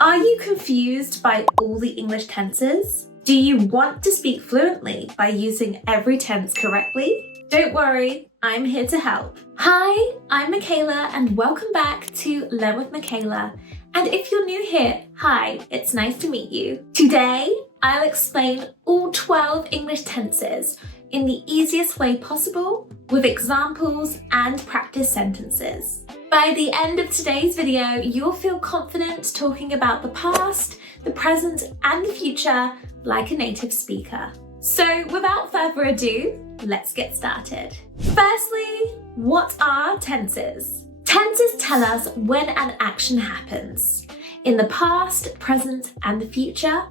Are you confused by all the English tenses? Do you want to speak fluently by using every tense correctly? Don't worry, I'm here to help. Hi, I'm Michaela and welcome back to Learn with Michaela. And if you're new here, hi, it's nice to meet you. Today, I'll explain all 12 English tenses in the easiest way possible with examples and practice sentences. By the end of today's video, you'll feel confident talking about the past, the present, and the future like a native speaker. So without further ado, let's get started. Firstly, what are tenses? Tenses tell us when an action happens, in the past, present, and the future,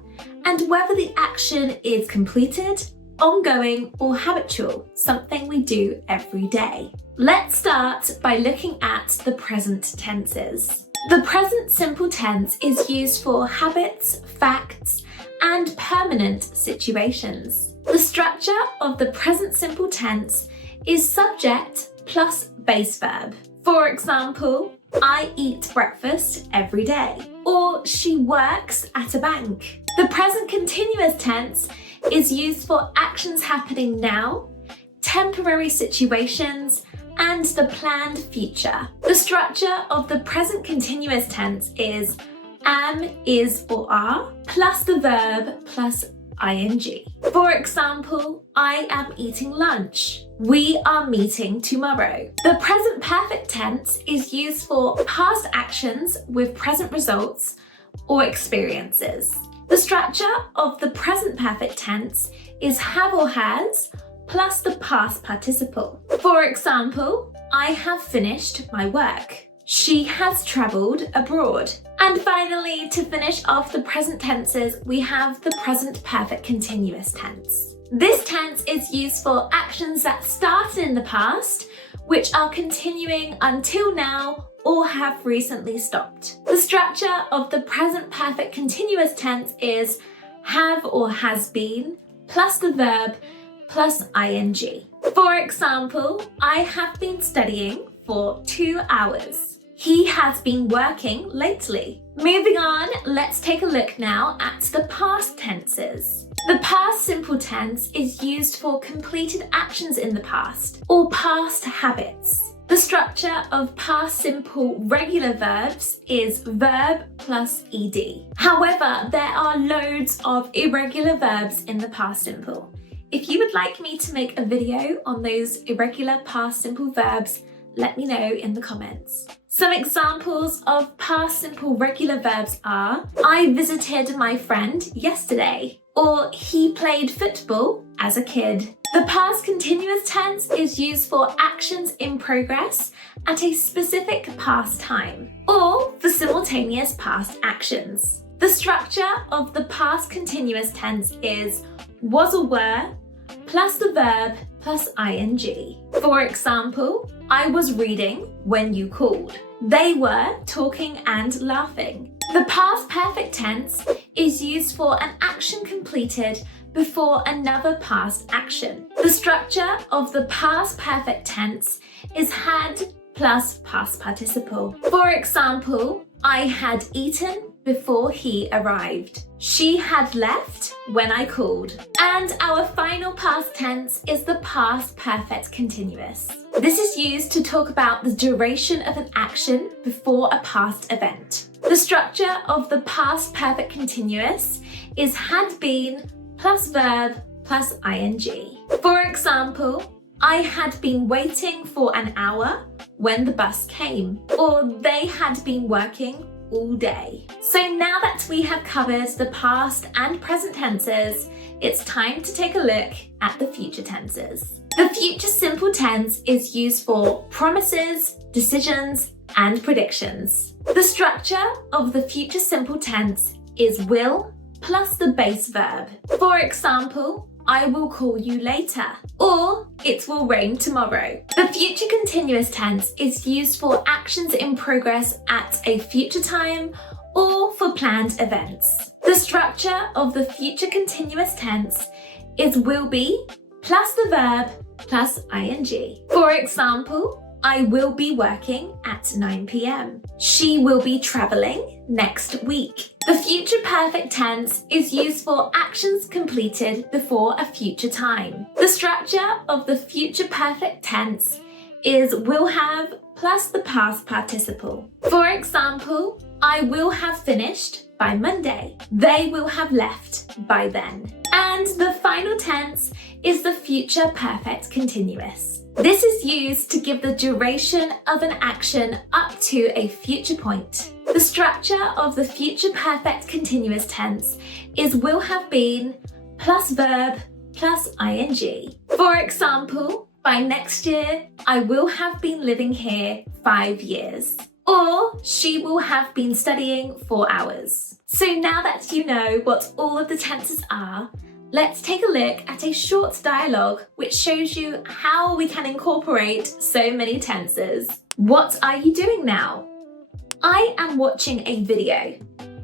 and whether the action is completed, ongoing, or habitual, something we do every day. Let's start by looking at the present tenses. The present simple tense is used for habits, facts, and permanent situations. The structure of the present simple tense is subject plus base verb. For example, I eat breakfast every day, or she works at a bank. The present continuous tense is used for actions happening now, temporary situations, and the planned future. The structure of the present continuous tense is am, is, or are, plus the verb plus ing. For example, I am eating lunch. We are meeting tomorrow. The present perfect tense is used for past actions with present results or experiences. The structure of the present perfect tense is have or has plus the past participle. For example, I have finished my work. She has travelled abroad. And finally, to finish off the present tenses, we have the present perfect continuous tense. This tense is used for actions that started in the past, which are continuing until now or have recently stopped. The structure of the present perfect continuous tense is have or has been plus the verb plus ing. For example, I have been studying for 2 hours. He has been working lately. Moving on, let's take a look now at the past tenses. The past simple tense is used for completed actions in the past or past habits. The structure of past simple regular verbs is verb plus ed. However, there are loads of irregular verbs in the past simple. If you would like me to make a video on those irregular past simple verbs, let me know in the comments. Some examples of past simple regular verbs are I visited my friend yesterday, or he played football as a kid. The past continuous tense is used for actions in progress at a specific past time, or for simultaneous past actions. The structure of the past continuous tense is was or were plus the verb plus ing. For example, I was reading when you called. They were talking and laughing. The past perfect tense is used for an action completed before another past action. The structure of the past perfect tense is had plus past participle. For example, I had eaten before he arrived. She had left when I called. And our final past tense is the past perfect continuous. This is used to talk about the duration of an action before a past event. The structure of the past perfect continuous is had been plus verb plus ing. For example, I had been waiting for an hour when the bus came, or they had been working all day. So now that we have covered the past and present tenses, it's time to take a look at the future tenses. The future simple tense is used for promises, decisions, and predictions. The structure of the future simple tense is will plus the base verb. For example, I will call you later, or it will rain tomorrow. The future continuous tense is used for actions in progress at a future time or for planned events. The structure of the future continuous tense is will be plus the verb plus ing. For example, I will be working at 9 p.m. She will be traveling next week. The future perfect tense is used for actions completed before a future time. The structure of the future perfect tense is will have plus the past participle. For example, I will have finished by Monday. They will have left by then. And the final tense is the future perfect continuous. This is used to give the duration of an action up to a future point. The structure of the future perfect continuous tense is will have been plus verb plus ing. For example, by next year, I will have been living here 5 years. Or she will have been studying 4 hours. So now that you know what all of the tenses are, let's take a look at a short dialogue which shows you how we can incorporate so many tenses. What are you doing now? I am watching a video.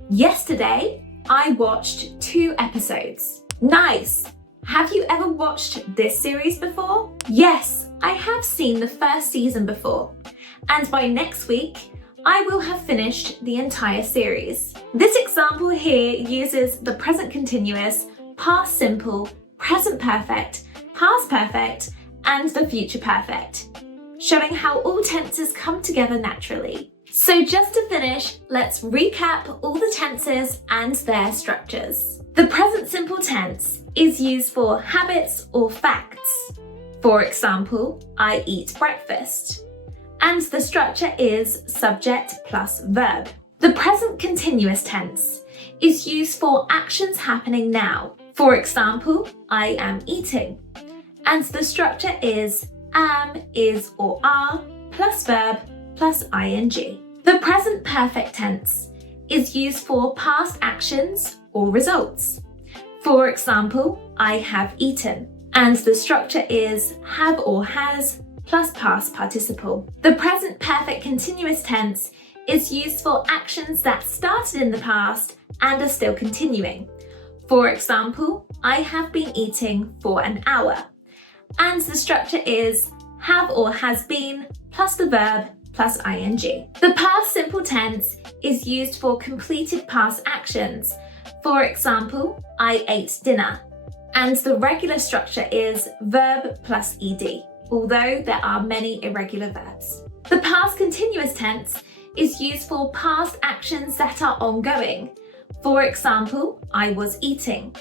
Yesterday, I watched 2 episodes. Nice! Have you ever watched this series before? Yes, I have seen the first season before. And by next week, I will have finished the entire series. This example here uses the present continuous, past simple, present perfect, past perfect, and the future perfect, showing how all tenses come together naturally. So just to finish, let's recap all the tenses and their structures. The present simple tense is used for habits or facts. For example, I eat breakfast. And the structure is subject plus verb. The present continuous tense is used for actions happening now. For example, I am eating. And the structure is am, is, or are plus verb plus ing. The present perfect tense is used for past actions or results. For example, I have eaten. And the structure is have or has plus past participle. The present perfect continuous tense is used for actions that started in the past and are still continuing. For example, I have been eating for an hour. And the structure is have or has been plus the verb plus ing. The past simple tense is used for completed past actions. For example, I ate dinner. And the regular structure is verb plus ed, although there are many irregular verbs. The past continuous tense is used for past actions that are ongoing. For example, I was eating.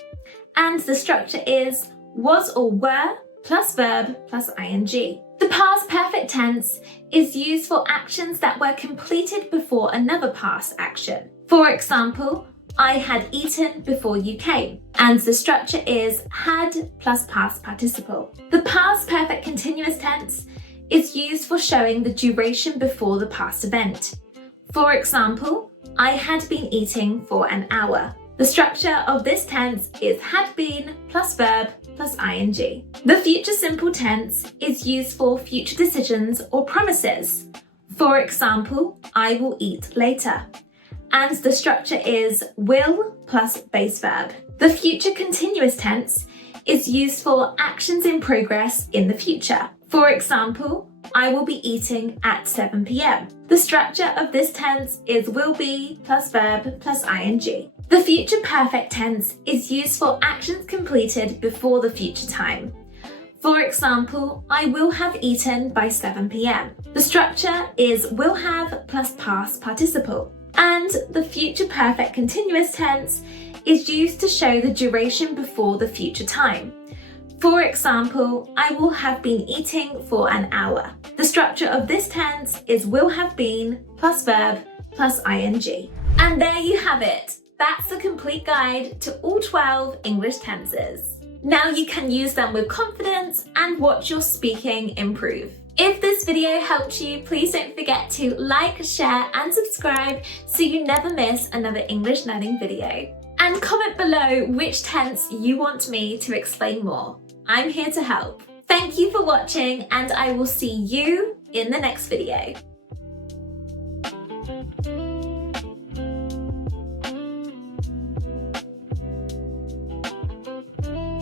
And the structure is was or were plus verb plus ing. The past perfect tense is used for actions that were completed before another past action. For example, I had eaten before you came. And the structure is had plus past participle. The past perfect continuous tense is used for showing the duration before the past event. For example, I had been eating for an hour. The structure of this tense is had been plus verb plus ing. The future simple tense is used for future decisions or promises. For example, I will eat later. And the structure is will plus base verb. The future continuous tense is used for actions in progress in the future. For example, I will be eating at 7 p.m. The structure of this tense is will be plus verb plus ing. The future perfect tense is used for actions completed before the future time. For example, I will have eaten by 7 p.m. The structure is will have plus past participle. And the future perfect continuous tense is used to show the duration before the future time. For example, I will have been eating for an hour. The structure of this tense is will have been plus verb plus ing. And there you have it. That's the complete guide to all 12 English tenses. Now you can use them with confidence and watch your speaking improve. If this video helped you, please don't forget to like, share and subscribe so you never miss another English learning video. And comment below which tense you want me to explain more. I'm here to help. Thank you for watching and I will see you in the next video.